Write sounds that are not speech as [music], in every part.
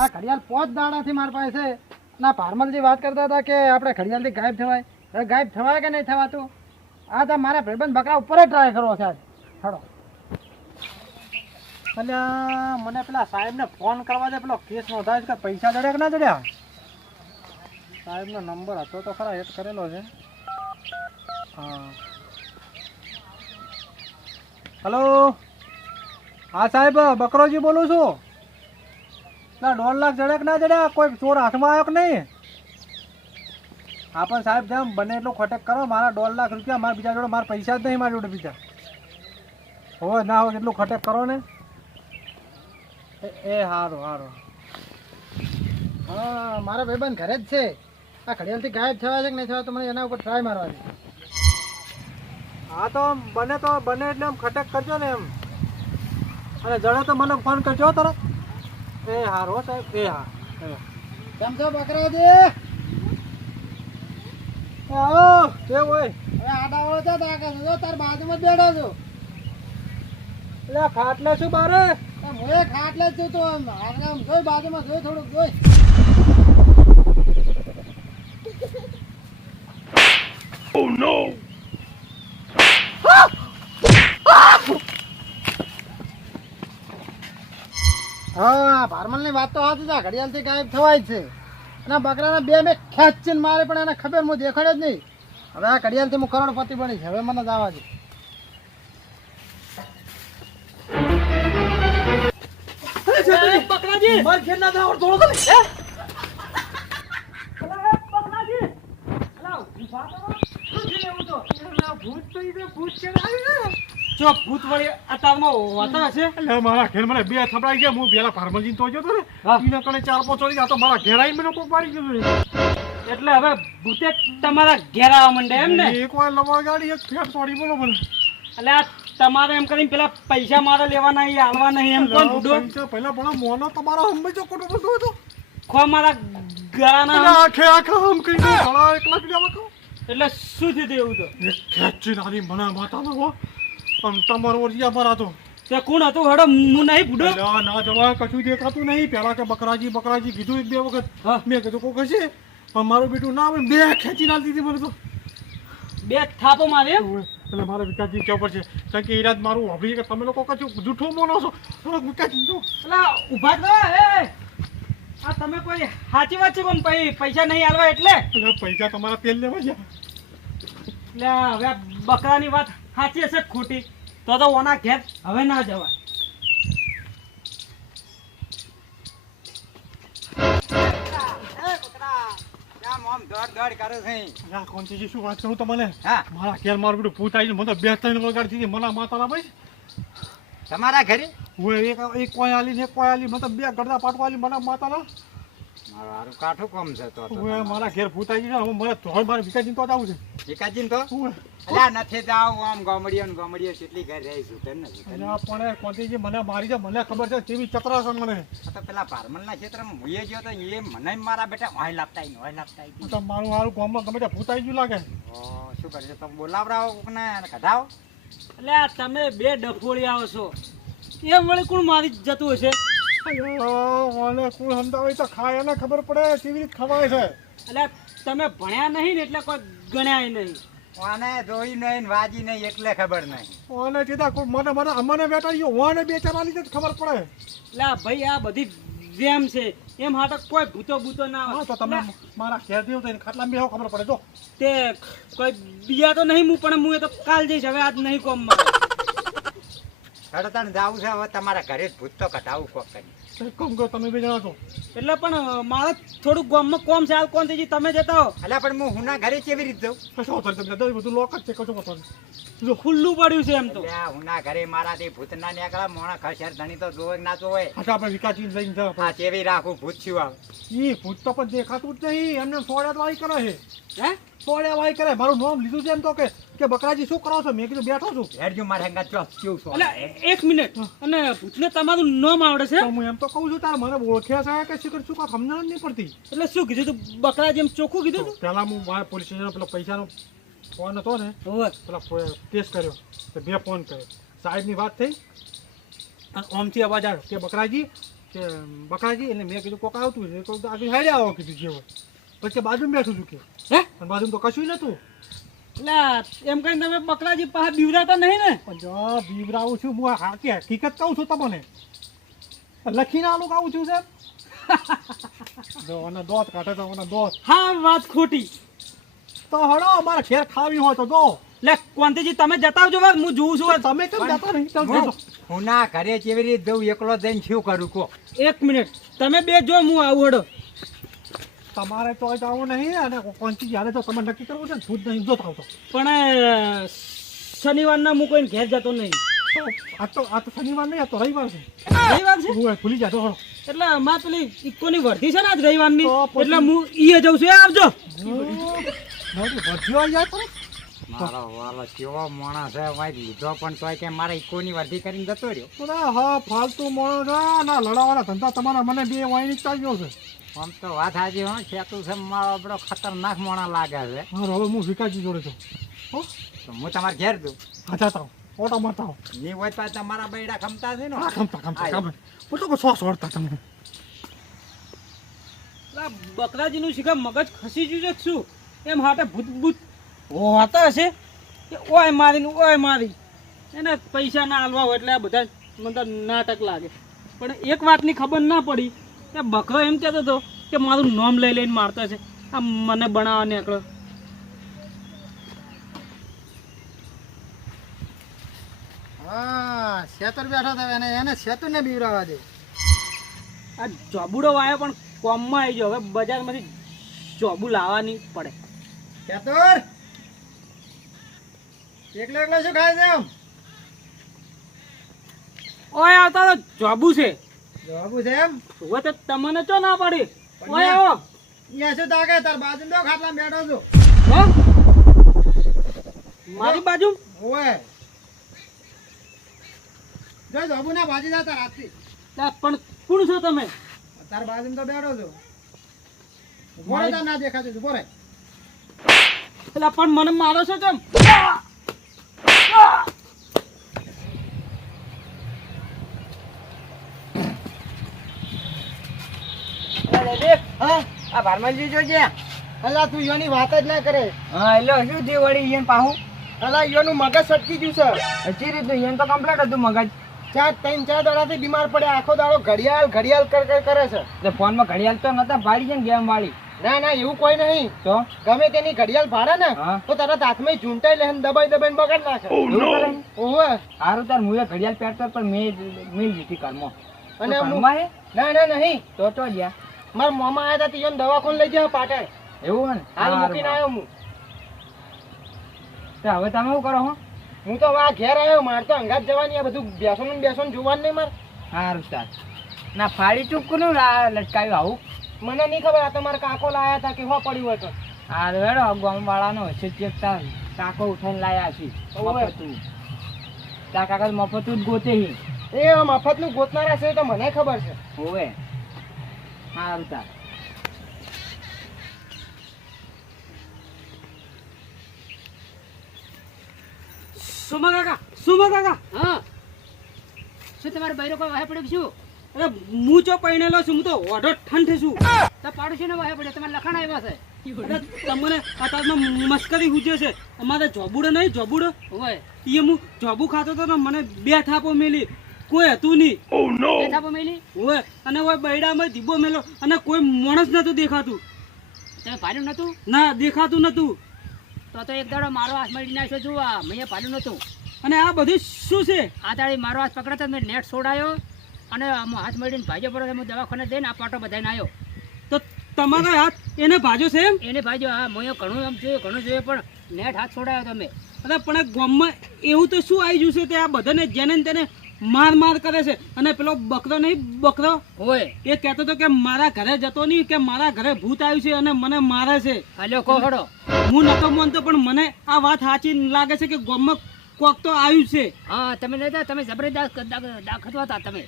આ ઘડિયાળ પાંચ દાડાથી મારી પાસે ના, પારમલજી વાત કરતા હતા કે આપણે ઘડિયાળથી ગાયબ થવાય. હવે ગાયબ થવાય કે નહીં થવાતું? આ તો મારા ભાઈબંધ બકરા ઉપર જ ટ્રાય કરવો છે આજ. ખડો એટલે મને પેલા સાહેબને ફોન કરવા દે, પેલો કેસ નોંધાય છે કે પૈસા જડ્યા કે ના જડ્યા? સાહેબનો નંબર હતો તો ખરા એડ કરેલો છે. હા. હલો હા સાહેબ, બકરોજી બોલું છું. ના, દોઢ લાખ જડ્યા કે ના જડ્યા કોઈ ચોર હાથમાં આવ્યો કે નહીં? આપણ સાહેબ, જેમ બને એટલું ખોટેક કરો, મારા દોઢ લાખ રૂપિયા મારા બીજા જોડે, મારા પૈસા જ નહીં મારા જોડે બીજા. હોય ના હોય એટલું ખોટેક કરો ને. એ સારું સારું હા, મારા ભાઈબંધ ઘરે જ છે. આ ઘડિયાળથી ગાયબ થયા છે કે નહીં થયા, તો મને એના ઉપર ટ્રાય મારવા દે. હા, તો બને તો બને એટલે એમ ખટેક કરજો ને એમ. અને જડે તો મને ફોન કરજો તરત. એ હારો સાહેબ એ હા છો બકરાજી આવો કેવું હોય. હવે આડાવાળો છે તાકે જો તાર બાજુમાં બેઠો છું. એટલે ખાટલે શું બારે. હું એ ખાટલે છું તો આમ જોઈ બાજુમાં જોઈ થોડુંક જોઈ. હા ભારમલની વાત તો સાચી છે. ઘડિયાળથી ગાયબ થવાય છે. અને બકરાના બે મેં ખેંચીને મારે પણ એને ખબર હું દેખાડે જ નહીં. હવે આ ઘડિયાળથી હું કરોડપતિ બની છે હવે મને જવા દે. બકરાજી! માર ઘેર ના જાવ થોડો તો બકરાજી! એવું તો? ભૂત તો ઈ ભૂત છે ને જો ભૂત વળી અતારમાં હોતા હશે? એટલે મારા ઘેર મને બે થપડાઈ ગયા. હું પેલા ફાર્મસી તો જતો ને એના કણે ચાર પાંચ વળી આ તો મારા ઘેર આવીને મને કોક મારી ગયું એટલે હવે ભૂતે તમારા ઘેર આવવા માંડે એમ ને? એક વાર લવા ગાડી એક ફેર સોડી બોલો મને. એટલે આ તમારે એમ કરીને પેલા પૈસા મારે લેવા નહીં આલવા નહીં એમ કોણ ભૂડો પહેલા પણ મોનો તમારો હંમેશા ખોટું બધું હતો ખો મારા ગળાના આખે આખા હમ કઈ ગઈ ઘણા એક લાખ લેવા કહું એટલે શું થયું એવું તો? ખેંચી નાની મને માતા હો. આમ તમારો ઓરિયા મારા તો કોણ હતું? હડો હું નહીં બુડો ના ના જવા કશું દેખાતું નહીં. પેલા કે બકરાજી બકરાજી કીધું એક બે વખત. હા. મેં કીધું કોક હશે? પણ મારું બેટું ના આવે બે ખેંચી નાલ દીધી મને તો. બે થાપો મારે? એટલે મારે વિકાસજી કેવું પડશે? કારણ કે ઈરાદ મારું વાપરી કે તમે લોકો કશું જૂઠું બોલો છો? થોડોક વિકાસજી જો. એટલે ઊભા થો એ આ તમે કોઈ સાચી વાત છે પણ પૈસા નહીં આલવા એટલે? એટલે પૈસા તમારા તેલ લેવા છે. એટલે હવે બકરાની વાત સાચી હશે ખોટી? તો તો ઓના ઘેર હવે ના જવાય. શું વાત કરું તમને? હા. મારા ઘેર મારું બેટું ભૂત આવી મને બે ત્રણ વગાડ દીધી. મને માતાના ભાઈ? તમારા ઘરે? હું એક એક કોઈ આલી ને એક કોઈ આલી મને બે ગરદા પાટવા આલી મને માતાના? મારું કાઠું કોમ છે તો તો મારા ઘેર ભૂત આવી ગયું મને ત્રણ બાર વિકાસજી તો આવું છે. તો? અલ્યા નથી જાવ આમ ગોમડીઓ ને ગોમડીઓ કેટલી ઘર રહીશું તને નથી એટલે પણ કોંતીજી મને મારી છે મને ખબર છે કેવી ચતરા છે મને. તો પેલા પારમલના ક્ષેત્રમાં મુએ ગયો તો એ મને મારા બેટા વાય લાપતા ને હોય લાપતા. તો મારું મારું ગામમાં ગમે તે ભૂત ગયું લાગે. શું કરે છે? તમે બોલાવડાવો ને અને કઢાવો. એટલે આ તમે બે ડફોળી આવો છો. મળે વળી કોણ મારી જતું હશે? મને કુલ સમજાવે તો ખાય એને ખબર પડે કેવી રીતે ખવાય છે. એટલે તમે ભણ્યા નહીં ને એટલે કોઈ ગણ્યા નહીં. આને જોઈ નહીં વાજી નહીં એટલે ખબર નહીં. ઓને કીધા કોઈ મને મને અમને બેટા ગયો ઓને બે ચાર આલી તો ખબર પડે. એટલે ભાઈ આ બધી જેમ છે એમ હાટક કોઈ ભૂતો ભૂતો ના હા તો તમે મારા ઘેર દેવ તો ખાટલા બેહો ખબર પડે. જો. તે કોઈ બીજા તો નહીં હું પણ હું એ તો કાલ જઈશ હવે આજ નહીં કોમમાં. હેડો તને જાવું છે હવે તમારા ઘરે જ ભૂત તો કઢાવું કોક કરી. કામ તમે બી જણા છો. એટલે પણ મારે થોડુંક ગામમાં કોમ છે હાલ કોણ થઈ તમે જતા હો. એટલે પણ હું હુના ઘરે કેવી રીતે જાઉં? કશો તમે બધું લોક જ છે કશો નહીં. જો ખુલ્લું પડ્યું છે એમ તો. અલ્યા હુના ઘરે મારાથી ભૂત ના નીકળે મોણા ખસેર ધણી તો જોવે ના જોવે. હા તો આપણે વિકાસજી લઈને જાવ હા ચેવી રાખું ભૂત છું આવ ઈ ભૂત તો પણ દેખાતું જ નહીં. એમને સોળ્યા વાળી કરે છે. હે? સોળ્યા વાળી કરે. મારું નામ લીધું છે એમ તો કે કે બકરાજી શું કરો છો? મેં કીધું બેઠો છું. હેડજો મારે હંગા ચો કેવું છો? એટલે એક મિનિટ. અને ભૂતને તમારું નામ આવડે છે? હું એમ તો કહું છું તારે મને ઓળખ્યા છે કે શું શું કાંઈ સમજણ જ નહીં પડતી. એટલે શું કીધું તું? બકરા જેમ ચોખ્ખું કીધું તું પહેલા હું મારા પોલીસ સ્ટેશન પેલો પૈસાનો ફોન હતો ને પેલા ટેસ્ટ કર્યો. તો બે ફોન કર્યો. સાહેબની વાત થઈ. અને ઓમથી અવાજ આવ્યો કે બકરાજી કે બકરાજી એટલે મેં કીધું કોક આવતું છે તો આગળ હાડે આવો કીધું જેવો. પછી બાજુ બેઠું છું કે. હે? અને બાજુમાં તો કશું નતું. એટલે એમ કહીને તમે બકરાજી પાસે બીવરાતા નહીં ને? જો બીવરાવું છું હું હાકી હકીકત કહું છું તમને. લખીને આલું કહું છું સાહેબ. [laughs] દોત કાઢે તો દોત. હા વાત ખોટી. તો હળો અમારે ખેર ખાવી હોય તો દો લે કોંતીજી તમે જતા આવજો વાત હું જોઉં છું. તમે કેમ જતા નહીં? તમે હું ના ઘરે કેવી રીતે દઉં એકલો જઈને શું કરું કો એક મિનિટ. તમે બે જો હું આવું હડો. તમારે તો જવું નહીં અને કોંતી જ્યારે તો તમે નક્કી કરવું છે ને ખુદ નહીં જો થાવ તો. પણ શનિવારના હું કોઈને ઘેર જતો નહીં. આ તો આ તો શનિવાર નહીં આ તો રવિવાર છે. રવિવાર છે? હું ભૂલી જતો હળો એટલે અમાર પેલી ઇકોની વર્ધી છે ને આજ રવિવારની? એટલે હું ઈએ જઉં છું. એ આવજો. વધ્યો આવી તો મારો વાલો કેવો મોણા છે ભાઈ લીધો પણ તોય કે મારા ઇકોની વર્ધી કરીને જતો રહ્યો. બધા હા ફાલતુ મોણો છે ના લડાવાના ધંધા તમારા મને બે વાયની ચાલ્યો છે. આમ તો વાત હાજી હો ખેતું છે મારો આપણો ખતરનાક મોણા લાગે છે. હા હવે હું વિકાસજી જોડે છું. હો? તો હું તમારે ઘેર દઉં. હા જાતા ઓટો મારતા આવો. ની હોય તો તમારા બૈડા ખમતા છે ને? હા ખમતા ખમતા. ખમે પોતો કો તમને. બકરાજીનું શિખર મગજ ખસી ગયું છે શું? એમ હાટે ભૂત ભૂત હોતા હશે કે ઓય મારીને ઓય મારી. એને પૈસા ના આલવા હોય એટલે આ બધા મને નાટક લાગે. પણ એક વાતની ખબર ના પડી કે બકરો એમ કહેતો હતો કે મારું નામ લઈ લઈને મારતા છે. આ મને બનાવવા નીકળ્યો હા શેતર બેઠો હતો એને એને શેતુર ને બીવરાવા દે. આ જોબુડો વાયો પણ કોમમાં આવી ગયો. હવે બજારમાંથી જોબુ લાવવાની પડે. શેતુર એકલો એકલો શું ખાય છે એમ ઓય આવતા તો જોબુ છે. જોબુ છે એમ? હવે તો તમને ચો ના પડી? ઓય આવો. અહીંયા શું તાકે? તાર બાજુ તો ખાટલા બેઠો છું. હે? મારી બાજુ? ઓય જો જોબુ ના ભાજી જતા રાતથી. હાથથી પણ કોણ છો તમે? તાર બાજુ તો બેઠો છું. બોરે તાર ના દેખાતું છું બોરે એટલે પણ મને મારો છો કેમ? આ ભારમાનજી જોજે અલા તું યોની વાત જ ના કરે. હા એટલે શું થયું વળી પાહું? અલા યોનું મગજ સટકી ગયું છે. હજી રીતનું ઈયન તો કમ્પ્લીટ હતું મગજ. ચાર ત્રણ ચાર દાડાથી બીમાર પડ્યા. આખો દાડો ઘડિયાળ ઘડિયાળ કર કર કરે છે. એટલે ફોનમાં ઘડિયાળ તો નતા ભાડી છે ને ગેમ વાળી. ના ના એવું કોઈ નહીં. તો? ગમે તેની ઘડિયાળ ભાડે ને તો તરત હાથમાં ઝૂંટાઈ લે દબાઈ દબાઈ બગાડ નાખે. ઓહો કરે? હારું તાર મુએ ઘડિયાળ પહેરતો પણ મેં મેં લીધી કર્મો અને ના ના નહીં. તો તો ગયા માર મોમા આયા હતા તીયોને દવાખાને લઈ જાવ પાટણ એવું હે ને? હાલ મૂકીને આવ્યો હું. તો હવે તમે શું કરો હો? હું તો આ ઘેર આવ્યો માર તો અંગાત જવાની આ બધું બેસો ને બેસવાનું જોવાનું નહીં માર. હારું સાર. ના ફાડી ચૂકનું લટકાવ્યું આવું. મને નહીં ખબર આ તમારા કાકો લાયા હતા કે હો પડ્યું હતું તો. રેડો ગામ વાળાનો તાર. કાકો ઉઠાઈને લાયા છે. મફતું તા કાકા મફતું જ ગોતે હી એ મફતનું ગોતનારા છે તો મને ખબર છે. હોવે હારું તાર. સુમા કાકા? સુમા કાકા? હા. શું તમારે બૈરો કોઈ વાહે પડ્યું શું અરે હું ચો પહેણેલો છું હું તો ઓઢો ઠંઠ છું. તો પાડોશી ને વાહે પડે તમારે લખાણ આવ્યા છે. તમને અત્યારમાં મસ્કરી હુજે છે. અમારે જોબુડો નહીં જોબુડો. હોય એ હું જોબુ ખાતો હતો ને મને બે થાપો મેલી. કોઈ હતું નહીં. બે થાપો મેલી? હોય અને હોય બૈડામાં દીબો મેલો અને કોઈ માણસ નતું દેખાતું. તમે પાડ્યું નતું? ના દેખાતું નતું. તો તો એક દાડો મારો હાથ મળી નાખ્યો છું આ મેં પાડ્યું નતું. અને આ બધું શું છે? આ દાડી મારો હાથ પકડતા મેં નેટ છોડાયો. અને આમ હાથ મળીને ભાઈજો પડ્યો હું દવાખાને જઈને આ પાટો બધાને આવ્યો તો તમારો હાથ એને ભાજો છે એમ? એને ભાજો હા મોયો ઘણું આમ જોયું ઘણું જોયું પણ નેટ હાથ છોડાયો તમે. અરે પણ ગામમાં એવું તો શું આવી ગયું છે તે આ બધાને જેને તેને માર માર કરે છે? અને પેલો બકરો નહીં બકરો? હોય. એ કહેતો હતો કે મારા ઘરે જતો નહીં કે મારા ઘરે ભૂત આવ્યું છે અને મને મારે છે. હાલ્યો કહો હડો. હું નતો માનતો પણ મને આ વાત સાચી લાગે છે કે ગામમાં કોક તો આવ્યું છે. હા તમે લેતા તમે જબરદસ્ત દાખત હતા તમે.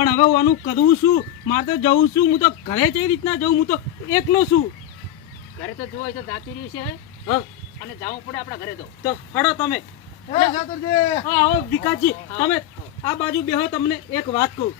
પણ હવે હું આનું કરવું શું? મારે તો જવું છું હું તો ઘરે કઈ રીતના જઉં હું તો એકલો છું. ઘરે તો જોવાય તો જાતી રહ્યું છે હા? અને જવું પડે આપણા ઘરે તો. તો હડો તમે. હા આવો વિકાસજી તમે આ બાજુ બેહો તમને એક વાત કહું.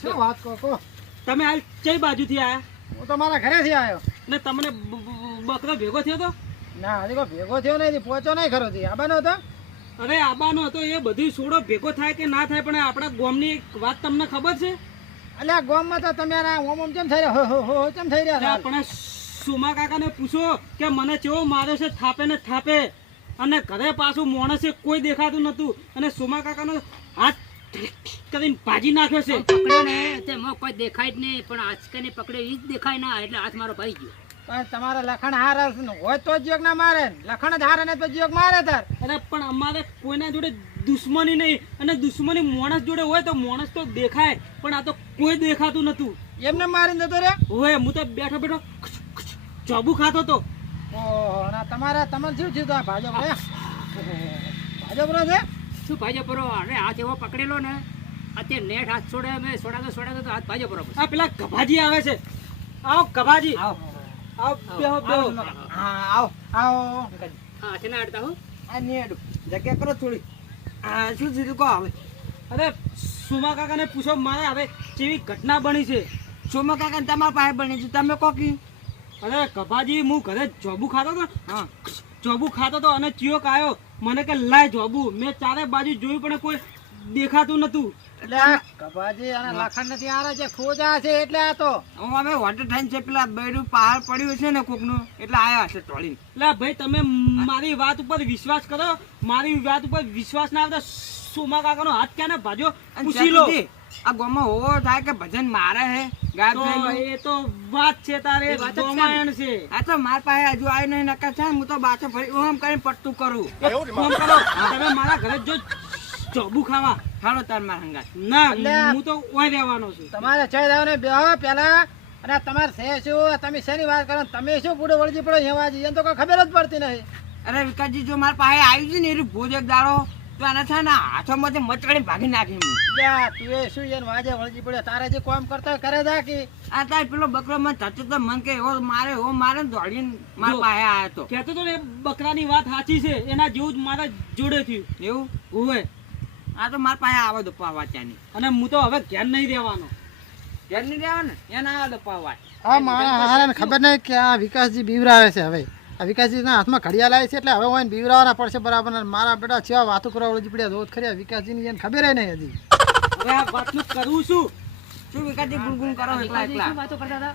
શું વાત કહો કહો. તમે હાલ કઈ બાજુથી આયા? હું તો મારા ઘરેથી આવ્યો ને તમને બકરો ભેગો થયો તો? ના હજી ભેગો થયો નહીં પહોંચો નહીં ખરો થી આબાનો હતો અરે આબાનો હતો એ બધી સોડો ભેગો થાય કે ના થાય પણ આપણા ગોમની એક વાત તમને ખબર છે? અલ્યા ગોમમાં તો તમે ઓમ ઓમ કેમ થઈ રહ્યા? હો હો કેમ થઈ રહ્યા કે આપણે સુમા કાકાને પૂછો કે મને ચેવો માર્યો છે થાપે ને થાપે? અને ઘરે પાછું માણસે કોઈ દેખાતું નતું અને સુમા કાકાનો હાથ કરીને ભાજી નાખ્યો છે. પકડ્યો ને તેમાં કોઈ દેખાય જ નહીં પણ આજકાલની પકડ્યો એ જ દેખાય ના એટલે હાથ મારો ભાઈ ગયો. પણ તમારા લખણ હાર હોય તો જીવક ના મારે. લખણ જ હારે ને તો જીવક મારે તાર. અરે પણ અમારે કોઈના જોડે દુશ્મની નહીં. અને દુશ્મની માણસ જોડે હોય તો માણસ તો દેખાય પણ આ તો કોઈ દેખાતું નતું એમને મારીને જતો રે હોય હું તો બેઠો બેઠો ચોબુ ખાતો તો તમારા શું થયું હતું આ ભાજપ રે? ભાજપ રો છે? શું ભાજપ પરો અરે હાથ એવો પકડેલો ને અત્યારે નેટ હાથ છોડે મેં છોડાતો છોડાતો તો હાથ ભાઈ પરો આ પેલા ગભાજી આવે છે. આવો ગભાજી. આવો. આવો બેહો બેહો. હા આવો આવો. હા છે ને આડતા હો? આ નેડું. જગ્યા કરો થોડી. આ શું થયું કહો હવે? અરે સુમા કાકાને પૂછો મારે હવે કેવી ઘટના બની છે. સુમા કાકા તમારા પાસે બની છે. તમે કોકી અરે કપાજી હું ઘરે જોબુ ખાતો હતો હા. જોબુ ખાતો હતો અને ચિયો કાયો. મને કે લાય જોબુ. મેં ચારે બાજુ જોયું પણ કોઈ દેખાતું નતું એટલે આ કપાજી અને લાખણ નથી આ રહ્યા છે ખોજા છે એટલે આ તો. અમે વોટર ટાઈમ છે પેલા બૈરું પહાડ પડ્યું છે ને કોકનું એટલે આયા છે ટોળીને. એટલે ભાઈ તમે મારી વાત ઉપર વિશ્વાસ કરો. મારી વાત ઉપર વિશ્વાસ ના આવતા સોમા કાકાનો હાથ ક્યાં ને ભાજો પૂછી લો. આ ગોમાં હોવો થાય કે ભજન મારે હે ગાયબ થઈ એ તો વાત છે તારે એ છે ને. ગોમાયણ છે. આ તો માર પાસે હજુ આવી નહીં નકા છે હું તો બાછો ફરી ઓમ કરીને પટ્ટું કરો. તમે મારા ઘરે જો જોબુ ખાવા હાલો તાર માર હંગા ના હું તો ઓય રહેવાનો છું. તમારે છે ને બેહો પેલા અને તમારે છે શું? તમે શેની વાત કરો? તમે શું પૂડો વળજી પડો હેવાજી એને તો કોઈ ખબર જ પડતી નહીં. અરે વિકાસજી જો મારા પાસે આવ્યું છે ને એ ભોજ એક દાડો તો આને છે ને હાથોમાંથી મચકડી ભાગી નાખી તું એ શું એને વાજે વળજી પડ્યો? તારે જે કામ કરતા હોય કરે જા કે. આ તાર પેલો બકરો મને થતો તો મન કે એવો મારે એવો મારે દોડીને મારા જો. પાસે આવ્યો તો. કહેતો તો એ બકરાની વાત સાચી છે. એના જેવું જ મારા જોડે થયું. એવું? ઓવે આ તો મારા પાસે આવે દપ્પા વાંચ્યાની અને હું તો હવે ઘેર નહીં રહેવાનો. ધ્યાન નહીં ને એને આવે દપ્પા વાંચ હા મારા હારાને ખબર નહીં કે આ વિકાસજી બીવરાવે છે હવે. આ વિકાસજીના હાથમાં ઘડિયાળ આવી છે એટલે હવે હું બીવરાવાના પડશે બરાબર. ને મારા બેટા છે વાતો કરવા જીપડ્યા પડ્યા રોજ ખરી વિકાસજીની એને ખબર નહીં હજી. હવે આ વાતનું કરું છું. શું વિકાસજી ગુણગુણ કરો એકલા એકલા? વાતો કરતા હતા?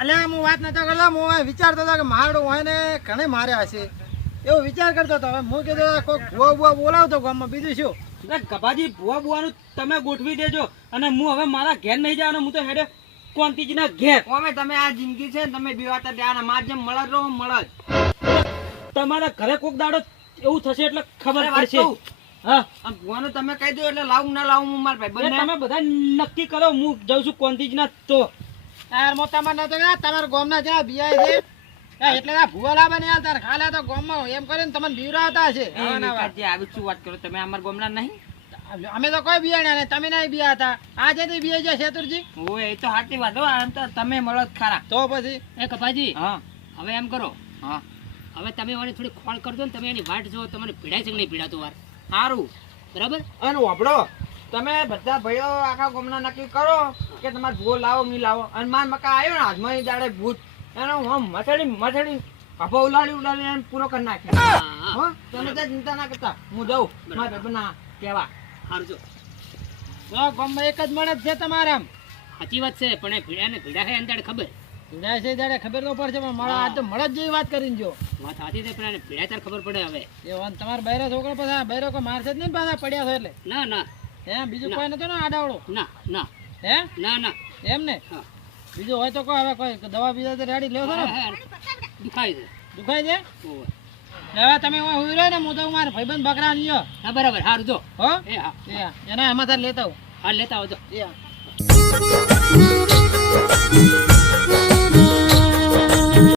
અલ્યા હું વાત નતો કરતો હું વિચારતો હતો કે મારડો હોય ને ઘણે માર્યા હશે. એવો વિચાર કરતો હતો. હવે હું કીધું કોઈ ગુવા બુવા બોલાવતો ગામમાં બીજું શું? ગભાજી ભુવા બુવાનું તમે ગોઠવી દેજો. અને હું હવે મારા ઘેર નહીં જવાનો હું તો હેડે કોંતીજીના ઘેર. ઓમે તમે આ જિંદગી છે તમે બીવાતા ત્યાં માર જેમ મળદ રહો મળદ તમારા ઘરે કોક દાડો એવું થશે એટલે ખબર પડશે. હા. આ તમે કહી દો એટલે લાવું ના લાવું હું મારા ભાઈ તમે બધા નક્કી કરો હું જઉં છું કોંતીજીના તો. તાર મોટામાં નતો ગયા તમારા ગામના જ્યાં બિયા છે એટલે આ ભુવા લાવે ને તાર ખાલે તો ગામમાં એમ કરીને તમને બીવરાવતા છે આવા આવી. શું વાત કરો? તમે અમારા ગામના નહીં? અમે તો કોઈ બિયાણ્યા નહીં તમે નહીં બિયા હતા આજે તો બિયાઈ જાય શેતુરજી. ઓય એ તો હાટી વાત હો આમ તો તમે મળો ખરા. તો પછી? એ કપાજી હા. હવે એમ કરો. હા. હવે તમે થોડી ખોળ કરજો ને તમે એની વાટ જો તમને પીડાય છે કે નહીં પીડાતું વાર? સારું. બરાબર? અને વાપડો તમે બધા ભાઈઓ આખા ગોમના નક્કી કરો કે તમારે ભૂવો લાવો નહીં લાવો. અને માર મકા આવ્યો ને હાથમાં દાડે ભૂત. એનો હું મથડી મથડી ઉલાડી ઉલાડી એને પૂરો કરી હા હા. હો તમે ત્યાં ચિંતા ના કરતા. હું જાઉં. મારા ભાઈબંધના કેવા સારું જો. તો ગામમાં એક જ મળે જ છે તમારા સાચી વાત છે પણ એ ભીડાને ભીડા એને તારે ખબર. પીડાય છે ત્યારે ખબર તો પડશે પણ મળે આજ તો મળે જ જેવી વાત કરીને જો. વાત સાચી છે પણ એને ભીડા ત્યારે ખબર પડે હવે. એ વાન તમારા બૈરા છોકરો પાછા બૈરો મારશે જ નહીં ને પાછા પડ્યા છે એટલે. ના ના. હે બીજું કોઈ નતો ને આડાવડો? ના ના. હે? ના ના. એમ ને? હા. બીજું હોય તો કોઈ હવે કોઈ દવા બીજા તો રેડી લેવો છો ને. દુખાય છે. દુખાય છે? હવે તમે હું રહ્યો ને હું તો મારે ભાઈબંધ બકરા લીયો. હા બરાબર સારું જો. હો? એ હા. એ હા. એના એમાં તાર લેતા આવું. હા લેતા આવજો. એ હા.